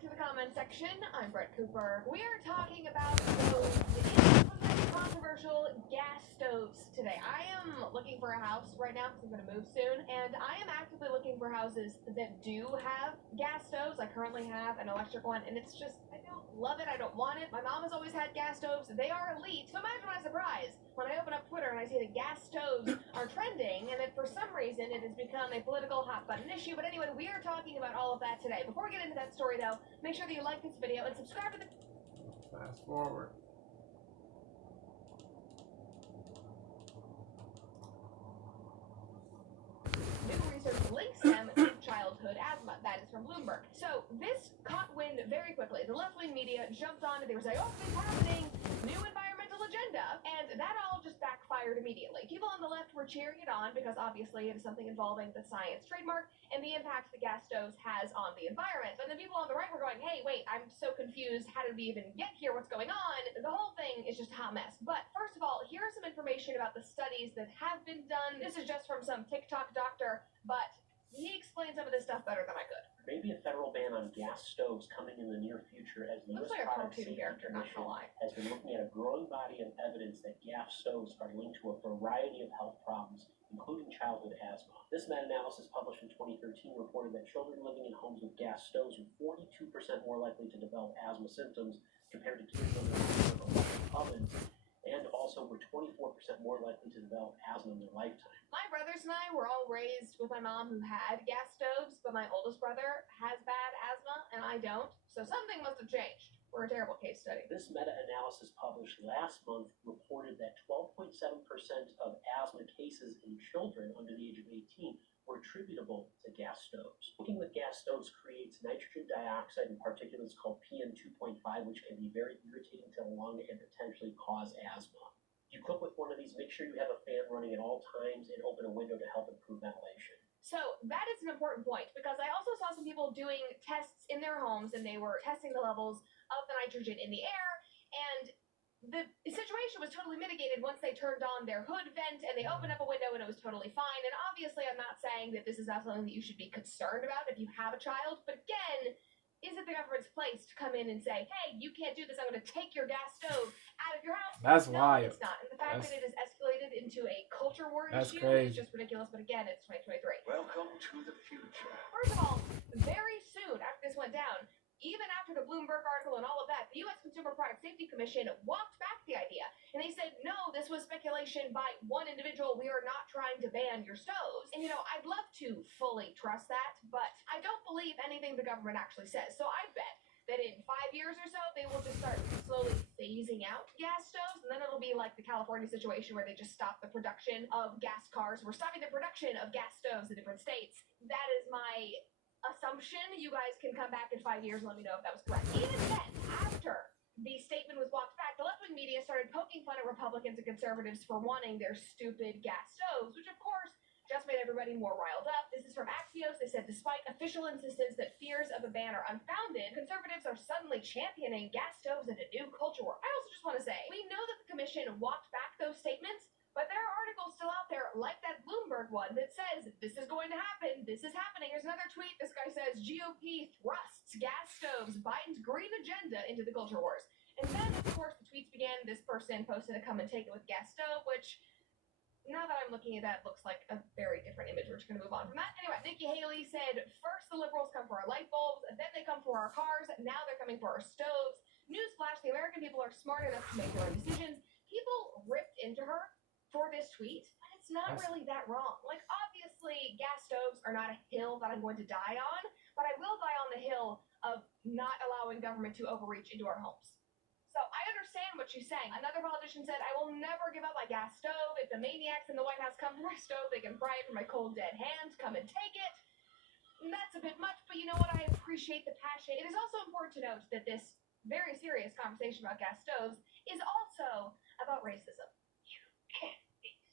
back to the comment section. I'm Brett Cooper. We're talking about those infamous controversial gas stoves today. I am looking for a house right now because I'm going to move soon, and I am actively looking for houses that do have gas stoves. I currently have an electric one, and it's just, I don't love it. I don't want it. My mom has always had gas stoves. They are elite. So imagine my surprise when I open up Twitter and I see that gas stoves are trending, and that for some reason it has become a political hot button issue. But anyway, we are talking about all of that today. Before we get into that story, though, make sure that you like this video and subscribe to the... Fast forward. New research links them to childhood asthma. That is from Bloomberg. So this caught wind very quickly. The left-wing media jumped on it. They were saying, oh, it's happening. New environmental agenda. And that all just backfired immediately. People on the left were cheering it on because obviously it is something involving the science trademark and the impact the gas stoves has on the environment. But then people on the right were going, hey, wait, I'm so confused. How did we even get here? What's going on? The whole thing is just a hot mess. But first of all, here's some information about the studies that have been done. This is just from some TikTok doctor, but he explained some of this stuff better than I could. Maybe a federal ban on gas stoves coming in the near future as the Looks U.S. like a Product cartoon Safety character, not Commission gonna lie. has been looking at a growing body of evidence that gas stoves are linked to a variety of health problems, including childhood asthma. This meta-analysis published in 2013 reported that children living in homes with gas stoves were 42% more likely to develop asthma symptoms compared to kids living in homes with electric ovens, and also were 24% more likely to develop asthma in their lifetime. My brothers and I were all raised with my mom who had gas stoves, but my oldest brother has bad asthma and I don't, so something must have changed. We're a terrible case study. This meta-analysis published last month reported that 12.7% of asthma cases in children under the age of 18 were attributable to gas stoves. Cooking with gas stoves creates nitrogen dioxide and particulates called PM2.5, which can be very irritating to the lung and potentially cause asthma. If you cook with one of these, make sure you have a fan running at all times and open a window to help improve ventilation. So that is an important point because I also saw some people doing tests in their homes and they were testing the levels of the nitrogen in the air, and the situation was totally mitigated once they turned on their hood vent and they opened up a window and it was totally fine. And obviously I'm not saying that this is not something that you should be concerned about if you have a child, but again, is it the government's place to come in and say, hey, you can't do this, I'm going to take your gas stove out of your house? That's No, wild. it's not. And the fact that it has escalated into a culture war That's issue crazy. is just ridiculous, but again, it's 2023. Welcome to the future. First of all, very soon after this went down, even after the Bloomberg article and all of that, the U.S. Consumer Product Safety Commission walked back the idea. And they said, no, this was speculation by one individual. We are not trying to ban your stoves. And, you know, I'd love to fully trust that, but I don't believe anything the government actually says. So I bet that in 5 years or so, they will just start slowly phasing out gas stoves. And then it'll be like the California situation where they just stop the production of gas cars. We're stopping the production of gas stoves in different states. That is my assumption. You guys can come back in 5 years and let me know if that was correct. Even then, after the statement was walked back, the left-wing media started poking fun at Republicans and conservatives for wanting their stupid gas stoves, which of course just made everybody more riled up. This is from Axios. They said, despite official insistence that fears of a ban are unfounded, conservatives are suddenly championing gas stoves in a new culture war. I also just want to say, we know that the commission walked back those statements, but there are articles still out there, like that Bloomberg one, that says, this is going to happen, this is happening. Here's another tweet. This guy says, GOP thrusts gas stoves, Biden's green agenda into the culture wars. And then, of course, the tweets began. This person posted a come and take it with gas stove, which, now that I'm looking at that, looks like a very different image. We're just going to move on from that. Anyway, Nikki Haley said, first the liberals come for our light bulbs, then they come for our cars, now they're coming for our stoves. Newsflash, the American people are smart enough to make their own decisions. People ripped into her for this tweet, but it's not really that wrong. Like, obviously, gas stoves are not a hill that I'm going to die on, but I will die on the hill of not allowing government to overreach into our homes. So I understand what she's saying. Another politician said, I will never give up my gas stove. If the maniacs in the White House come for my stove, they can pry it from my cold, dead hands. Come and take it. And that's a bit much, but you know what? I appreciate the passion. It is also important to note that this very serious conversation about gas stoves is also about racism.